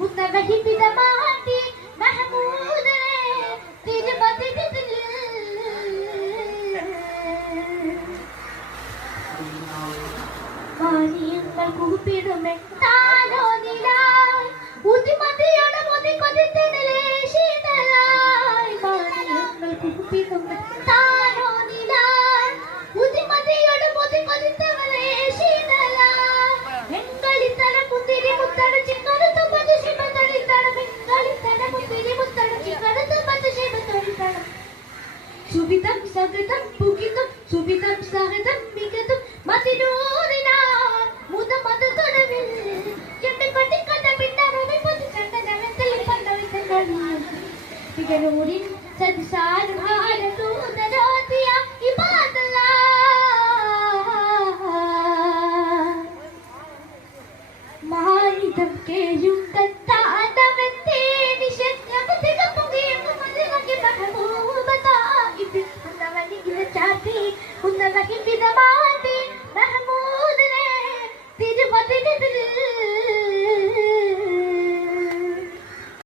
ഉന്നതഹിതമാട്ടി മഹമൂദേ തിരുമതി മാനിയങ്ങൾ കൂപ്പിടുമേ താനോ നിലായ് ഉതിമതിയുടെ മുതി കൊതിത്തതിലേ ശീതളായി മാനിയങ്ങൾ കൂപ്പിടുമേ താനോ നിലായ് ഉതിമതിയുടെ മുതി കൊതിത്തതിലേ ശീതളായി എങ്കളിത്തട മുന്തിരി മുത്തട ചിക്കറുത്തു പതു ശിവതളിത്തട എങ്കളിത്തട മുന്തിരി മുത്തട ചിക്കറുത്തു പതു ശിവതളിത്തട സുവിധം സകൃതം പുകിതം സുവിധം സഹൃതം മികതും മതിനൂറിനാ മുത മത തുടവിൽ എന്റെ പട്ടിക്കഥ പിന്നറവി പതി ചന്ദനത്തിൽ പന്തവിത്തങ്ങളി മികനൂരിൻ സതിസാരം ഹാരതൂതരോതിയ ഇബാദല്ലാ മാനിതം കേയുങ്കൻ